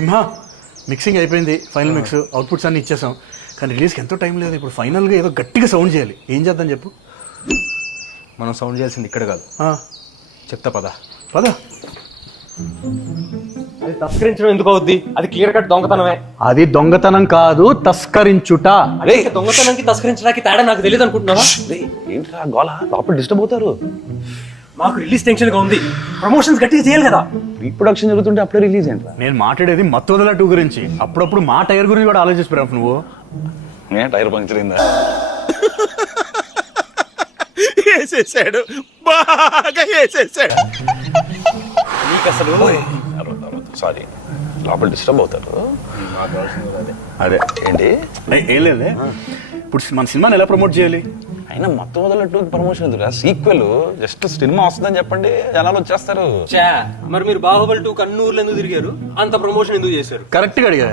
సింహ mixing అయిపోయింది, final mix outputs అన్ని ఇచ్చేసాం, కానీ రిలీజ్కి ఎంతో టైం లేదు. ఇప్పుడు ఫైనల్గా ఏదో గట్టిగా సౌండ్ చేయాలి. ఏం చేద్దాం చెప్పు? మనం సౌండ్ చేయాల్సింది ఇక్కడ కాదు, చెప్తా పద. పద. అది తస్కరించడం ఎందుకు అవుద్ది? అది క్లియర్ కట్ దొంగతనమే. అది దొంగతనం కాదు, తస్కరించుట. అదే దొంగతనానికి తస్కరించడానికి తేడా నాకు తెలియదు అనుకుంటున్నావా? ఏంట్రా గోళ, లోపల డిస్టర్బ్ అవుతారు. మాకు రిలీజ్ టెన్షన్ గా ఉంది, ప్రమోషన్స్ గట్టిగా చేయాలి కదా. రీప్రొడక్షన్ జరుగుతుంటే అప్పుడే రిలీజ్ ఏంట్రా? నేను మాట్లాడేది మత్తోదల 2 గురించి. అప్పుడప్పుడు మా టైర్ గురించి కూడా ఆలోచిస్తున్నావు నువ్వు. టైర్ పంక్చర్ అయిందా? వేసేసాడు, బాగా వేసేసాడు. నీకు అసలు సారీ, లోపల డిస్టర్బ్ అవుతారు. అదే ఏంటి ఏం లేదే. ఇప్పుడు మన సినిమాని ఎలా ప్రమోట్ చేయాలి? అయినా మొత్తం వదలట్టు ప్రమోషన్ ఎదురా, సీక్వెల్ జస్ట్ సినిమా వస్తుందని చెప్పండి, జనాలు వచ్చేస్తారు. మరి మీరు బాహుబలి 2 కన్నూరులో ఎందుకు తిరిగారు? అంత ప్రమోషన్ ఎందుకు చేశారు? కరెక్ట్గా అడిగా.